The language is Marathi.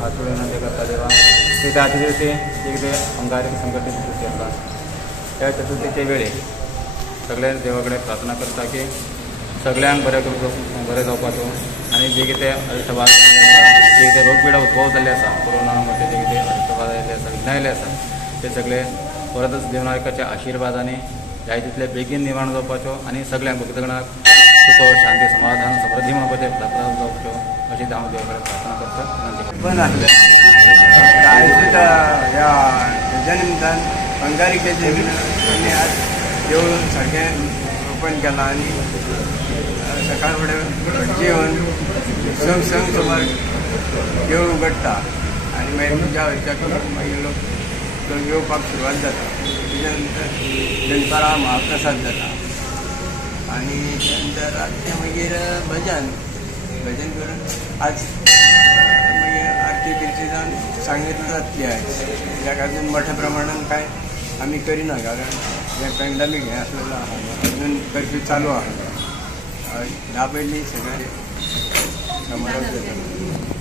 हात जोडून विनंती करता देवा ते आजच्या दिवशी एक अंगारिक संघटित चतुर्थी आसा त्या चतुर्थीचे वेळे सगळ्या देवाकडे प्रार्थना करता की सगळ्यांक बरें जावपाचो आनी जे कितें अर्थवाद जे कितें रोगपिडा उद्भव जाल्ले आसा कोरोना मध्ये जे कितें अर्थवाद आयिल्ले आसा विघ्न आयिल्ले आसा ते सगळे परतच देवनायकाच्या आशिर्वादाने जाय तितले बेगीन निवारण जावपाचो आनी सगळ्यांक भक्तगणाक सुख शांती समाधान समृद्धी मेळपाचे प्राप्त जावच्यो अशी हांव देवा कडेन प्रार्थना करता पण ह्या हेच्या निमतान अंगारिकेचे आमी आज देवूळ सारकें ओपन केलां आनी सकाळ फुडें जेवण संक सुमार देवूळ उगडटा आनी मागीर पुजा अर्चा करून मागीर लोक येवपाक सुरवात जाता तेच्या नंतर दनपारां महाप्रसाद जाता आनी त्या नंतर रातचें मागीर भजन करून आज मागीर आरती बिरती जावन सांगितली जातली आयज त्या खातीर मोठ्या प्रमाणान कांय आमी करिना कारण हे पॅन्डेमीक हें आसलेलो आसा अजून कर्फ्यू चालू आसा धा पयलीं सगळें समारोप जाता.